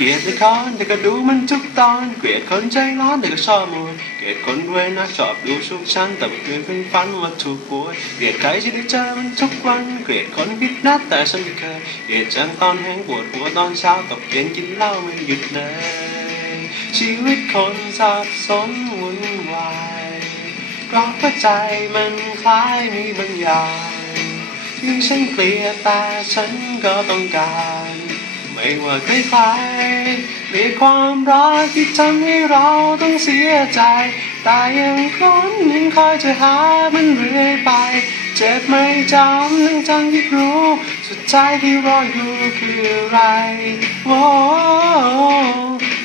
เกลียดละครแต่ก็ดูมันทุกตอน เกลียดคนใจร้อนแต่ก็ชอบมวนเกลียดคนรวยนักชอบดูชุกชั้นแต่ไม่เคยเป็นฝันว่าถูกป่วยเกลียดใครที่ได้เจอมันทุกวัน เกลียดคนผิดนัดแต่ฉันไม่เคย เกลียดจังตอนแห้งปวดหัวตอนเช้าตกเย็นกินเหล้าไม่หยุดเลย ชีวิตคนสับสนวุ่นวายเพราะว่าใจมันคล้ายมีบางอย่างที่ฉันเกลียดแต่ฉันก็ต้องการ ไม่ว่าใครๆมีความรักที่ทำให้เราต้องเสียใจ แต่ยังคนยังคอยจะหามันเรื่อยไป เจ็บไม่จำทั้งจังที่รู้ สุดท้ายที่รออยู่คืออะไรโว้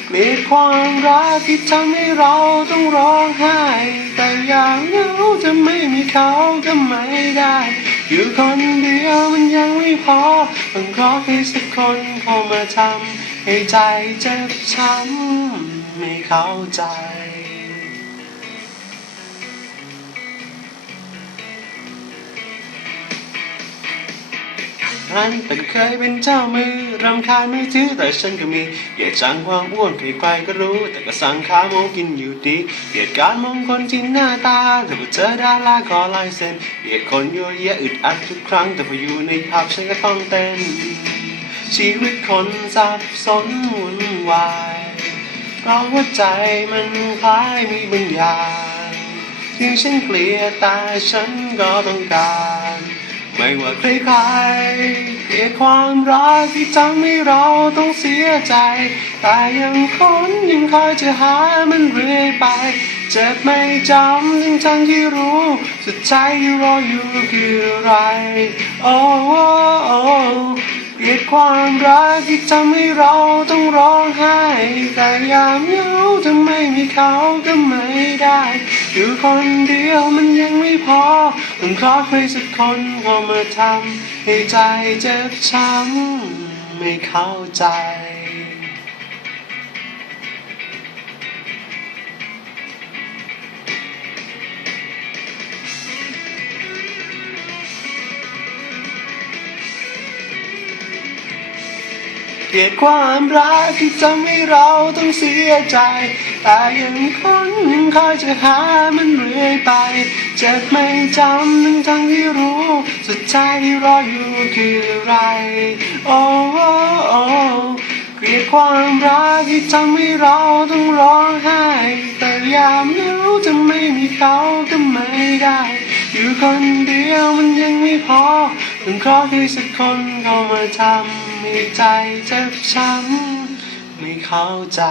เกลีความรักที่ทำให้เราต้องร้องไห้ แต่อย่างเหงาจะไม่มีเขาก็ไม่ได้ อยู่คนเดียวมันยังไม่พอต้องรอให้สักคนเข้ามาทำให้ใจเจ็บช้ำไม่เข้าใจ ฉันแต่เคยเป็นเจ้ามือรำคาญไม่ถือแต่ฉันก็มีเกลียดจังความอ้วนใครๆก็รู้ แต่ก็สั่งขาหมูกินอยู่ดีเกลียดการมองคนที่หน้าตา แต่พอเจอดาราขอลายเซ็นเกลียดคนยั่วเยะอึดอัดทุกครั้ง แต่พออยู่ในภาพฉันก็ต้องเต้น ชีวิตคนสับสนวุ่นวายเพราะว่าใจมันคล้ายมีบางอย่างที่ฉันเกลียดแต่ฉันก็ต้องการ ไม่ว่าใครใครๆเกลียดความรักที่ทำให้เราต้องเสียใจ แต่ยังคนยังคอยจะหามันเรื่อยไป เจ็บไม่จำทั้งทั้งที่รู้ สุดท้ายที่รออยู่คืออะไร โอ้โอ้ เกลียความรักที่ทำให้เราต้องร้องไห้ แต่ยามเหงาถ้าไม่มีเขาก็ไม่ได้ อยู่คนเดียวมันยังไม่พอต้องขอใครสักคนเข้ามาทำให้ใจเจ็บช้ำไม่เข้าใจ เกลียดความรักที่ทำให้เราต้องเสียใจ แต่ยังคนยังคอยจะหามันเรื่อยไป เจ็บไม่จำทั้งทั้งที่รู้สุดท้ายที่รออยู่คืออะไร โอ้โอ้เกลียดความรักที่ทำให้เราต้องร้องไห้ แต่ยามเหงาจะไม่มีเขาก็ไม่ได้ อยู่คนเดียวมันยังไม่พอต้องขอให้สักคนเข้ามาทำ ใจเจ็บช้ำไม่เข้าใจ